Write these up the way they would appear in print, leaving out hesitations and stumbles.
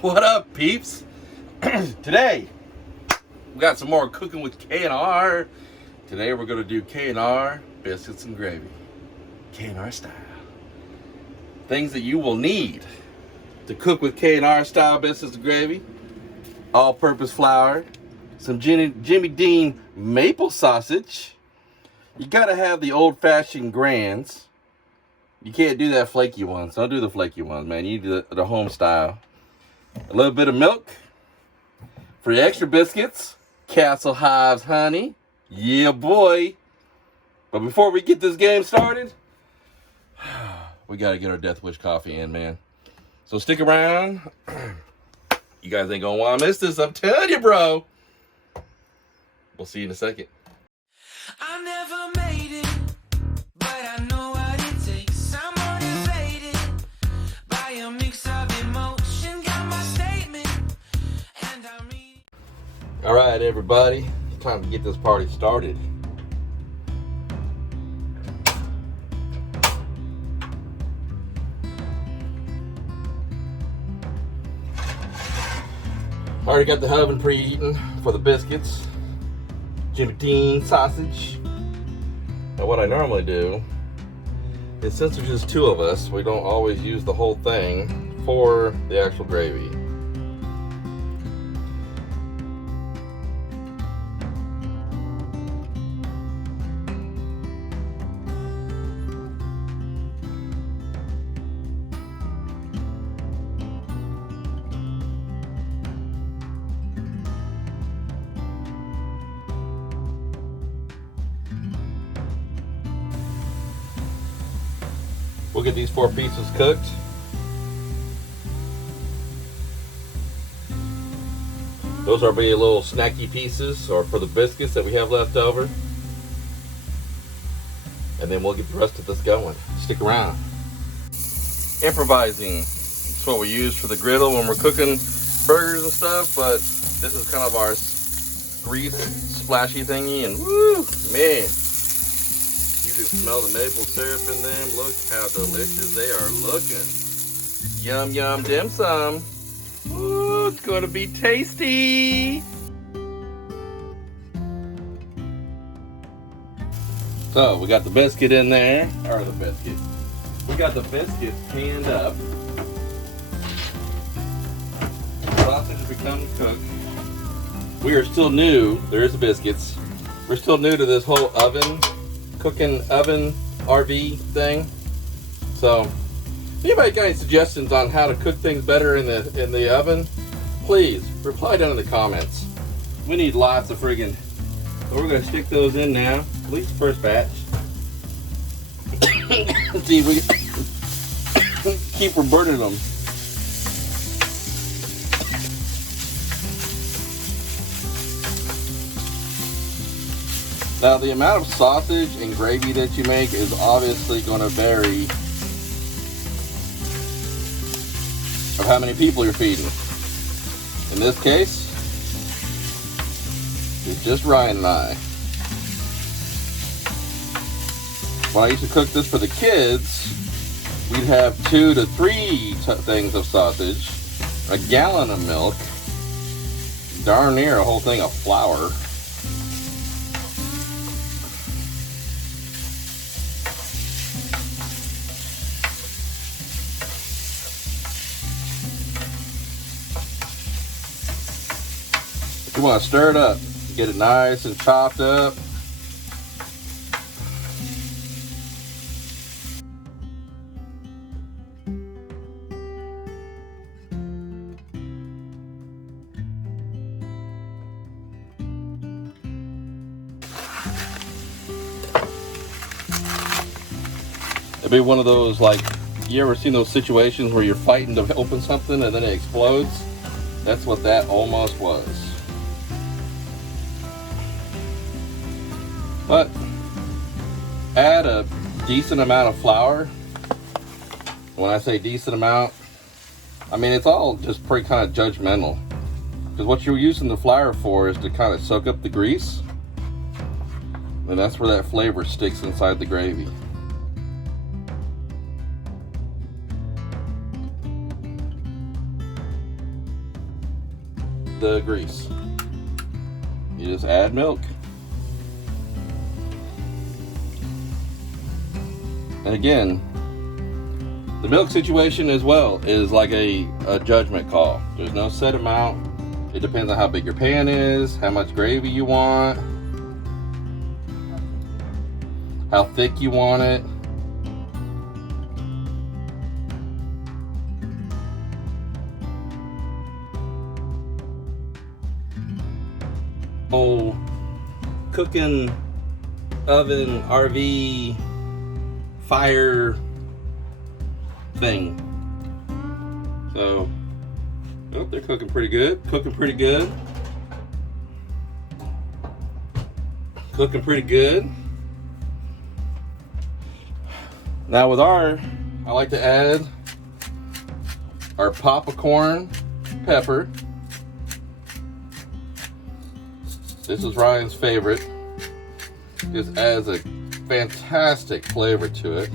What up, peeps? Today, we got some more cooking with K&R. Today we're gonna do K&R biscuits and gravy. K&R style. Things that you will need to cook with K&R style biscuits and gravy. All-purpose flour, some Jimmy Dean maple sausage. You gotta have the old-fashioned grands. You can't do that flaky ones. Don't do the flaky ones, man. You do the home style. A little bit of milk. For your extra biscuits, Castle Hives honey. Yeah, boy. But before we get this game started, we gotta get our Death Wish coffee in, man. So stick around. You guys ain't gonna wanna miss this. I'm telling you, bro. We'll see you in a second. I never made it, but I know what it takes. I'm motivated by a mix of emotion. Got my statement, and I mean. All right, everybody. It's time to get this party started. Already got the oven preheating for the biscuits. Jimmy Dean sausage. Now what I normally do is, since there's just two of us, we don't always use the whole thing for the actual gravy. We'll get these 4 pieces cooked. Those are be little snacky pieces, or for the biscuits that we have left over. And then we'll get the rest of this going. Stick around. Improvising. It's what we use for the griddle when we're cooking burgers and stuff, but this is kind of our grease splashy thingy, and woo, man. You can smell the maple syrup in them. Look how delicious they are looking. Yum, yum, dim sum. Ooh, it's going to be tasty. So, we got the biscuit in there. Or the biscuit. We got the biscuits panned up. Sausage has become cooked. We are still new. There's the biscuits. We're still new to this whole cooking oven RV thing. So if anybody got any suggestions on how to cook things better in the oven, please reply down in the comments. We need lots of friggin'. So we're gonna stick those in now, at least the first batch. Let's see if we can keep from burning them. Now, the amount of sausage and gravy that you make is obviously going to vary of how many people you're feeding. In this case, it's just Ryan and I. When I used to cook this for the kids, we'd have 2 to 3 things of sausage, a gallon of milk, darn near a whole thing of flour. You want to stir it up, get it nice and chopped up. It'd be one of those, like, you ever seen those situations where you're fighting to open something and then it explodes? That's what that almost was. But add a decent amount of flour. When I say decent amount, I mean it's all just pretty kind of judgmental. Because what you're using the flour for is to kind of soak up the grease. And that's where that flavor sticks inside the gravy. the grease. You just add milk. And again, the milk situation as well is like a judgment call. There's no set amount. It depends on how big your pan is, how much gravy you want, how thick you want it. Whole cooking oven RV fire thing. So, oh, they're cooking pretty good. Cooking pretty good. Cooking pretty good. Now with I like to add our popcorn pepper. This is Ryan's favorite. Just adds a fantastic flavor to it.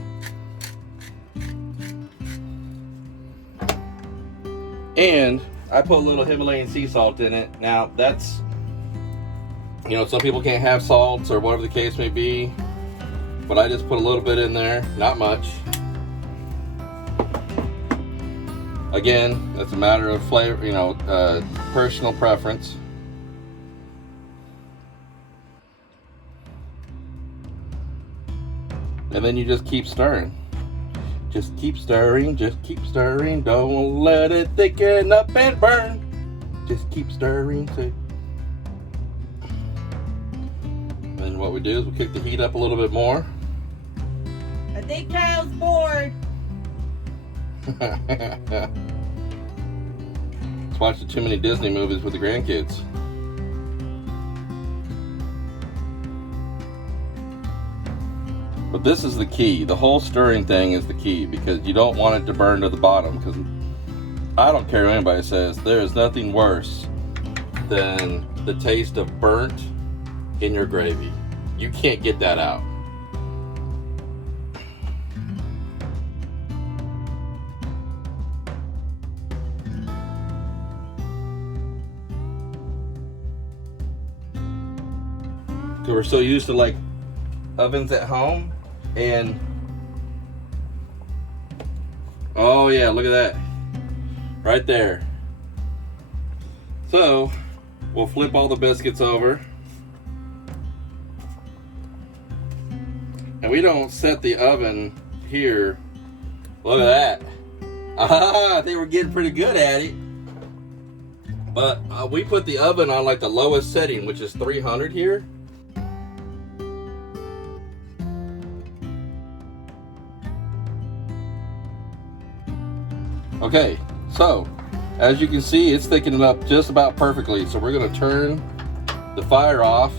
And I put a little Himalayan sea salt in it. Now that's, you know, some people can't have salts or whatever the case may be, but I just put a little bit in there, not much. Again, that's a matter of flavor, you know, personal preference. And then you just keep stirring. Just keep stirring, just keep stirring. Don't let it thicken up and burn. Just keep stirring. And what we do is we kick the heat up a little bit more. I think Kyle's bored. He's watching too many Disney movies with the grandkids. But this is the key. The whole stirring thing is the key, because you don't want it to burn to the bottom. Because I don't care what anybody says, there is nothing worse than the taste of burnt in your gravy. You can't get that out. Because we're so used to like ovens at home. And oh yeah, look at that right there. So we'll flip all the biscuits over, and we don't set the oven here. Look at that. I think we're getting pretty good at it, but we put the oven on like the lowest setting, which is 300 here. Okay, so as you can see, it's thickening up just about perfectly. So we're going to turn the fire off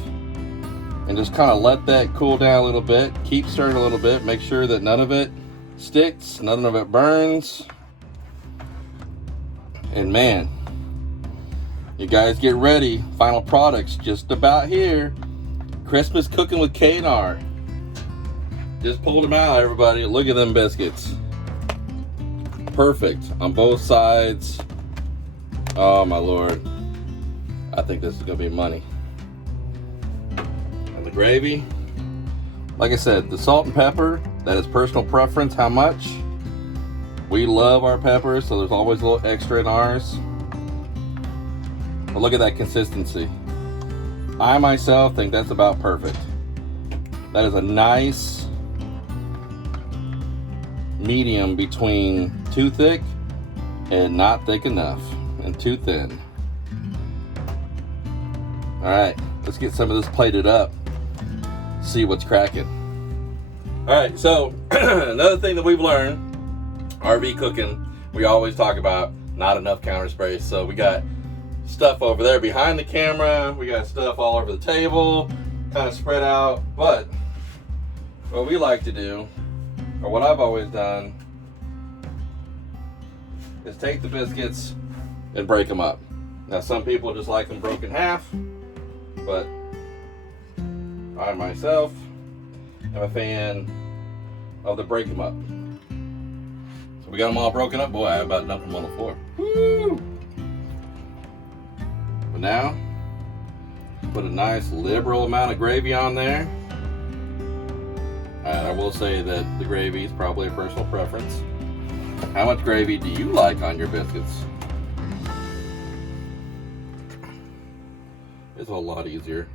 and just kind of let that cool down a little bit. Keep stirring a little bit. Make sure that none of it sticks, none of it burns. And man, you guys get ready. Final product's just about here. Christmas cooking with K&R. Just pulled them out, everybody. Look at them biscuits. Perfect on both sides. Oh my lord, I think this is gonna be money. And the gravy, like I said, the salt and pepper, that is personal preference how much. We love our peppers, so there's always a little extra in ours. But look at that consistency. I myself think that's about perfect. That is a nice medium between too thick and not thick enough, and too thin. All right, let's get some of this plated up, see what's cracking. All right, so another thing that we've learned, RV cooking, we always talk about not enough counter space. So we got stuff over there behind the camera, we got stuff all over the table, kind of spread out. But what we like to do, or what I've always done, is take the biscuits and break them up. Now some people just like them broken in half, but I myself am a fan of the break them up. So we got them all broken up. Boy, I about dumped them on the floor. Woo! But now, put a nice liberal amount of gravy on there. I will say that the gravy is probably a personal preference. How much gravy do you like on your biscuits? It's a whole lot easier.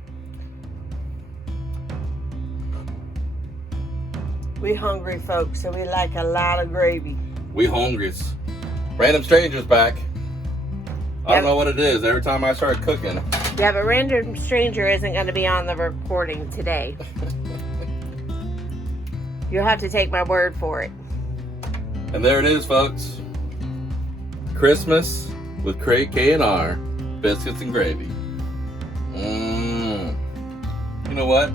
We hungry folks, so we like a lot of gravy. We hungries. Random stranger's back. I don't Yep. know what it is. Every time I start cooking, Yeah, but Random Stranger isn't going to be on the recording today. You'll have to take my word for it. and there it is, folks. Christmas with K&R biscuits and gravy. You know what?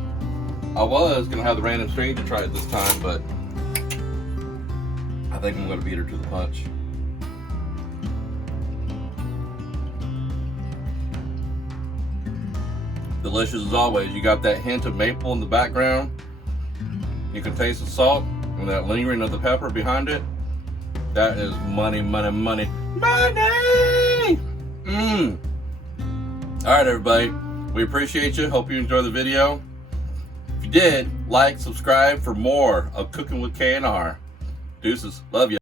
I was gonna have the random stranger try it this time, but I think I'm gonna beat her to the punch. Delicious as always. You got that hint of maple in the background. You can taste the salt and that lingering of the pepper behind it. That is money, money, money, money! Alright, everybody. We appreciate you. Hope you enjoyed the video. If you did, like, subscribe for more of Cooking with K&R. Deuces. Love you.